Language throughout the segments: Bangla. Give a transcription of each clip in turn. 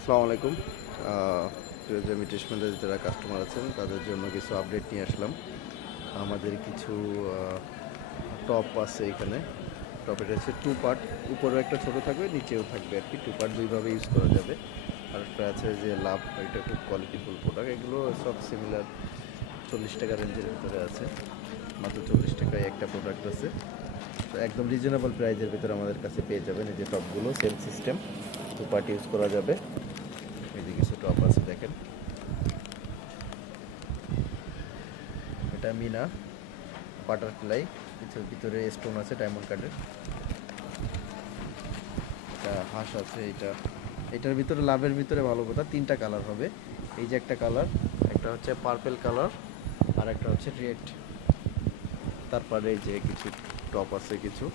আসসালামু আলাইকুম। ফিরোজা টেক্সটাইলের যারা কাস্টমার আছেন তাদের জন্য কিছু আপডেট নিয়ে আসলাম। আমাদের কিছু টপ আছে এখানে। টপের হচ্ছে টু পার্ট, উপরেও একটা ছোট থাকবে, নিচেও থাকবে আর কি। টু পার্ট দুইভাবে ইউজ করা যাবে। আর একটা আছে যে লাভ, এটা খুব কোয়ালিটিফুল প্রোডাক্ট। এগুলো সব সিমিলার 40 টাকা রেঞ্জের ভিতরে আছে। মাত্র 40 টাকায় একটা প্রোডাক্ট আছে। তো একদম রিজনেবল প্রাইসের ভিতরে আমাদের কাছে পেয়ে যাবেন। এই যে টপগুলো sale system, two part use করা যাবে। এই যে কিছু টপ আছে দেখেন, এটা মিনা বাটারফ্লাই, কিছুর ভিতরে স্টোন আছে ডায়মন্ড কার্ডের। এটা হাঁস আছে। এটার ভিতরে লাভের ভিতরে ভালো কথা, তিনটা কালার হবে। এই যে একটা কালার, একটা হচ্ছে পার্পেল কালার, আর একটা হচ্ছে রেড। তারপরে এই যে কিছু টপ আছে, কিছু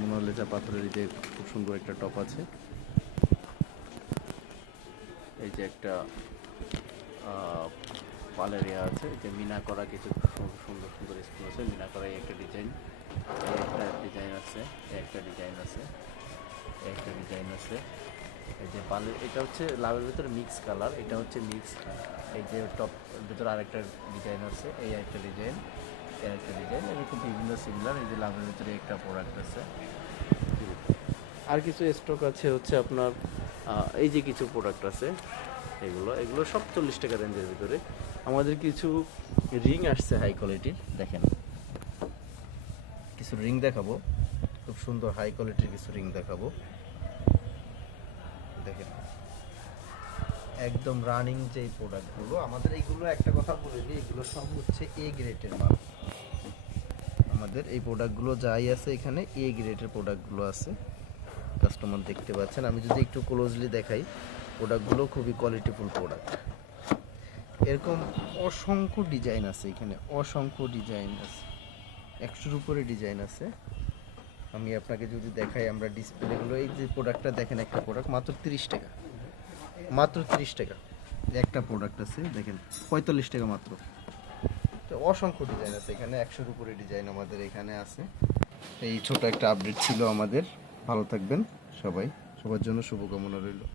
মোনালিসা পাথরের এই যে খুব সুন্দর একটা টপ আছে। এই যে একটা পালেরিয়া আছে, এই যে মিনা করা কিছু সুন্দর সুন্দর স্কুল আছে। মিনা করা একটা ডিজাইন, একটা ডিজাইন আছে, একটা ডিজাইন আছে, একটা ডিজাইন আছে। এই যে পালে, এটা হচ্ছে লাভের ভিতরে মিক্স কালার, এটা হচ্ছে মিক্স। এই যে টপ ভিতরে আরেকটা ডিজাইন আছে, এই একটা ডিজাইন, এই একটা ডিজাইন, এরকম বিভিন্ন সিমিলার। এই যে লাভের ভিতরে একটা প্রোডাক্ট আছে। আর কিছু স্টক আছে হচ্ছে আপনার এই যে কিছু প্রোডাক্ট আছে, এগুলো এগুলো সব 40 টাকা রেঞ্জের ভিতরে। আমাদের কিছু রিং আসছে হাই কোয়ালিটির, দেখেন কিছু রিং দেখাবো, খুব সুন্দর হাই কোয়ালিটির কিছু রিং দেখাবো। দেখেন একদম রানিং যে প্রোডাক্টগুলো আমাদের, এইগুলো একটা কথা বলে দিই, এগুলো সব হচ্ছে এ গ্রেডের মাল। আমাদের এই প্রোডাক্টগুলো যাই আছে এখানে এ গ্রেডের প্রোডাক্টগুলো আছে, কাস্টমার দেখতে পাচ্ছেন। আমি যদি একটু ক্লোজলি দেখাই, প্রোডাক্টগুলো খুবই কোয়ালিটিফুল প্রোডাক্ট। এরকম অসংখ্য ডিজাইন আছে এখানে, অসংখ্য ডিজাইন আছে, 100-এর উপরে ডিজাইন আছে। আমি আপনাকে যদি দেখাই, আমরা ডিসপ্লেগুলো, এই যে প্রোডাক্টটা দেখেন, একটা প্রোডাক্ট মাত্র 30 টাকা, মাত্র 30 টাকা একটা প্রোডাক্ট আছে। দেখেন 45 টাকা মাত্র। তো অসংখ্য ডিজাইন আছে এখানে, 100-এর উপরে ডিজাইন আমাদের এখানে আছে। এই ছোট একটা আপডেট ছিল আমাদের। ভালো থাকবেন সবাই, সবার জন্য শুভকামনা রইল।